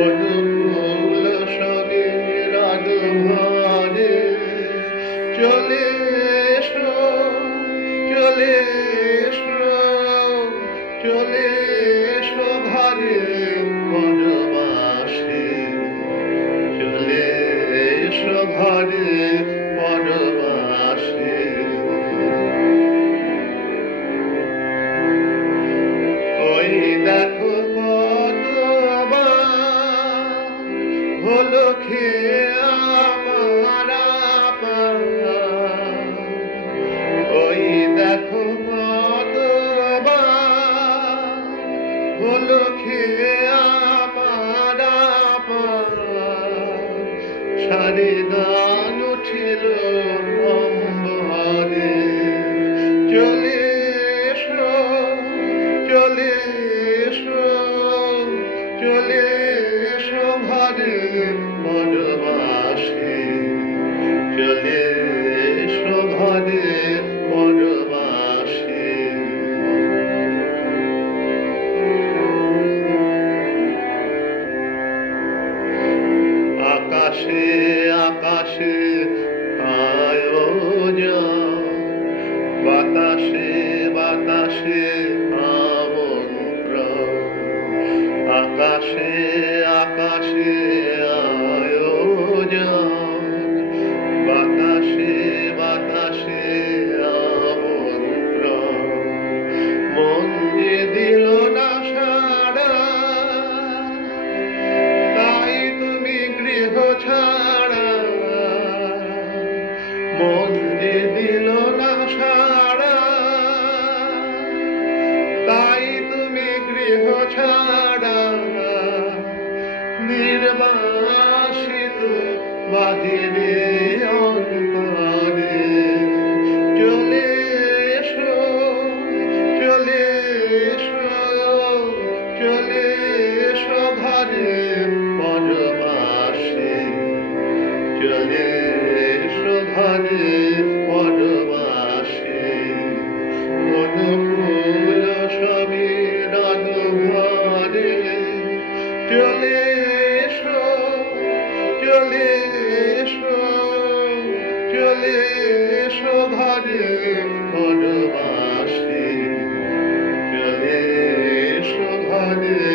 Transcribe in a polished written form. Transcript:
অনুকূল সমীর আগুনে চলে এসো, চলে এসো, চলে এসো ঘরে বনবাসে, চলে এসো ঘরে বনবাসে। ওই দেখো কতবার হলো খেয়ে আমার আপন, ওই দেখো কতবার হলো খেয়ে আমার আপন, সারি গান উঠিল অম্বরে, চলে এসো, চলে এসো, চলে এসো ঘরে বনবাসে, চলে এসো ঘরে বনবাসে। আকাশে আকাশে আয়োজন, বাতাসে বাতাসে আমন্ত্রণ, আকাশে আকাশে আয়োজন, বাতাসে বাতাসে আমন্ত্রণ। মন যে দিল না সাড়া, তাই তুমি গৃহ ছাড়া, মন যে দিল না সাড়া, তাই তুমি গৃহ ছাড়া, নির্বাসিত বাহিরে অন্তরে, চলে এসো, চলে এসো, চলে এসো ঘরে বনবাসে, চলে এসো ঘরে বনবাসে। অনুকূল সমীর আগুনে চলে এসো, চলে এসো, চলে এসো ঘরে বনবাসে, চলে এসো ঘরে